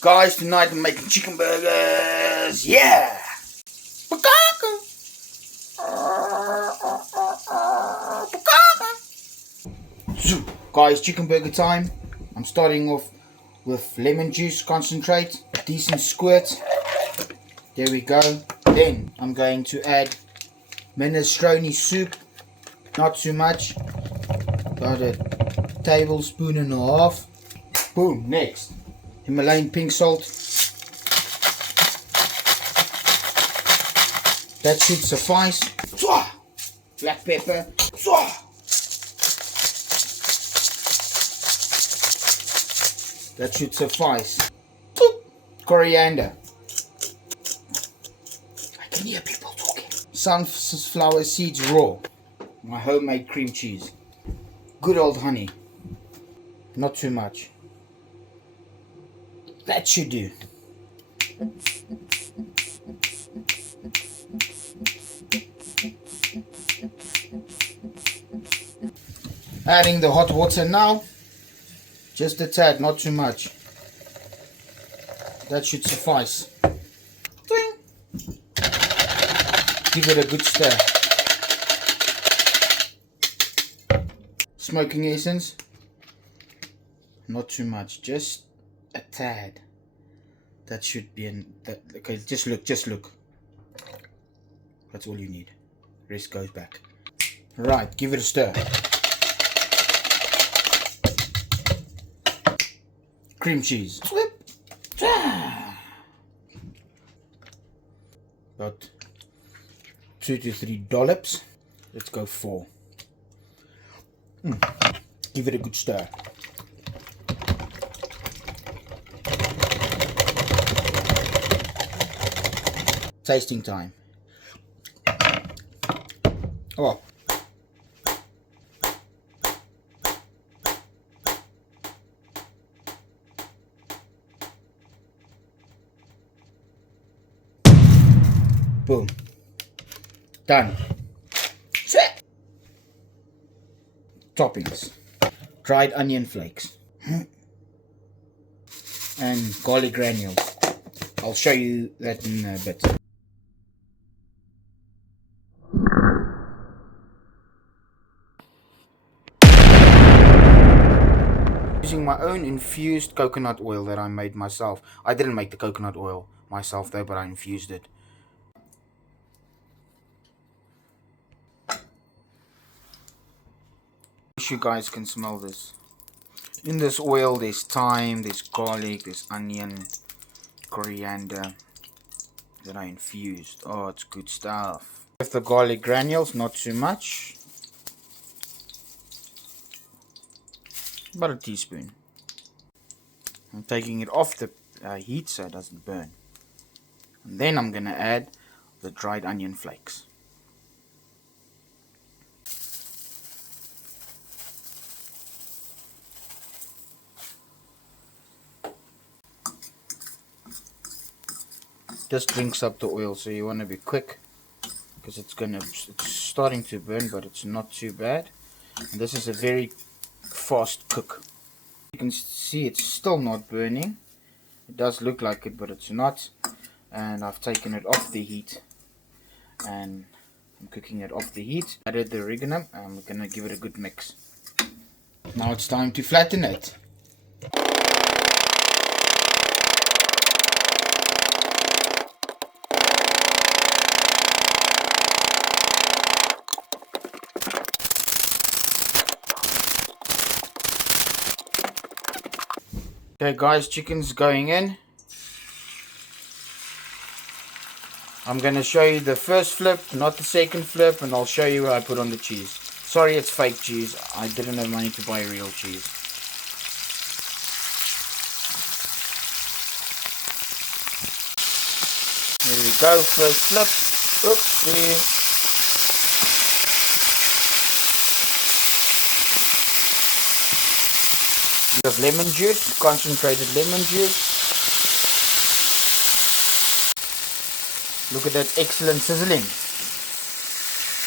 Guys, tonight I'm making chicken burgers. Yeah! So, guys, chicken burger time. I'm starting off with lemon juice concentrate, a decent squirt. There we go. Then I'm going to add minestrone soup. Not too much. About a tablespoon and a half. Boom. Next, Himalayan pink salt. That should suffice. Black pepper. That should suffice. Coriander. I can hear people talking. Sunflower seeds raw. My homemade cream cheese. Good old honey. Not too much. That should do. Adding the hot water now. Just a tad, not too much. That should suffice. Ding. Give it a good stir. Smoking essence. Not too much, just a tad. That should be in that. Okay, just look. That's all you need. Rest goes back. Right, give it a stir. Cream cheese. About 2 to 3 dollops. Let's go 4. Give it a good stir. Tasting time. Oh. Boom. Done. Set. Toppings. Dried onion flakes. And garlic granules. I'll show you that in a bit. Using my own infused coconut oil that I made myself. I didn't make the coconut oil myself though, but I infused it. You guys can smell this. In this oil there's thyme, there's garlic, there's onion, coriander that I infused. Oh, it's good stuff. With the garlic granules, not too much. About a teaspoon. I'm taking it off the heat so it doesn't burn. And then I'm gonna add the dried onion flakes. Just drinks up the oil, so you want to be quick because it's starting to burn, but it's not too bad. And this is a very fast cook. You can see it's still not burning. It does look like it, but it's not. And I've taken it off the heat and I'm cooking it off the heat. Added the oregano and we're gonna give it a good mix. Now it's time to flatten it. Okay guys, chicken's going in. I'm going to show you the first flip, not the second flip, and I'll show you where I put on the cheese. Sorry, it's fake cheese. I didn't have money to buy real cheese. There we go, first flip. Oopsie. Of lemon juice, concentrated lemon juice. Look at that excellent sizzling.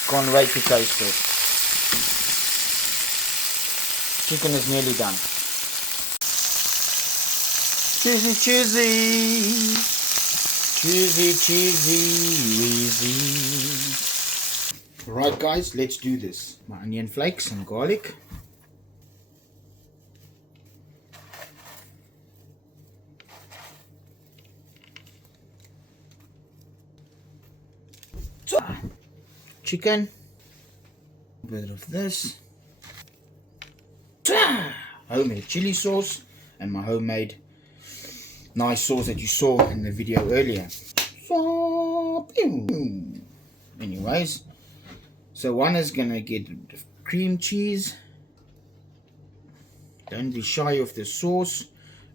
Can't wait to taste it. Chicken is nearly done. Cheesy, cheesy. Cheesy, cheesy, wheezy. Right guys, let's do this. My onion flakes and garlic. Chicken. A bit of this. Homemade chili sauce and my homemade nice sauce that you saw in the video earlier. Anyways, so one is gonna get cream cheese. Don't be shy of the sauce.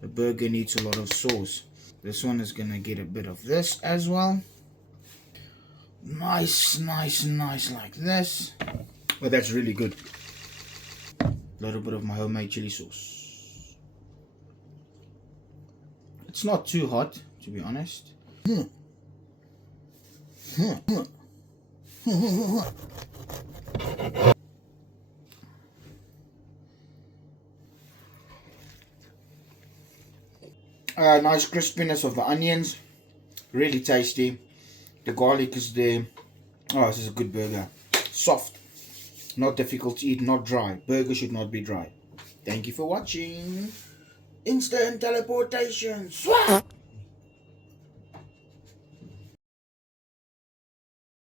A burger needs a lot of sauce. This one is gonna get a bit of this as well. Nice like this. Oh, that's really good. A little bit of my homemade chili sauce. It's not too hot, to be honest. Nice crispiness of the onions. Really tasty. The garlic is there. Oh, this is a good burger. Soft. Not difficult to eat, not dry. Burger should not be dry. Thank you for watching. Instant teleportation. Swat!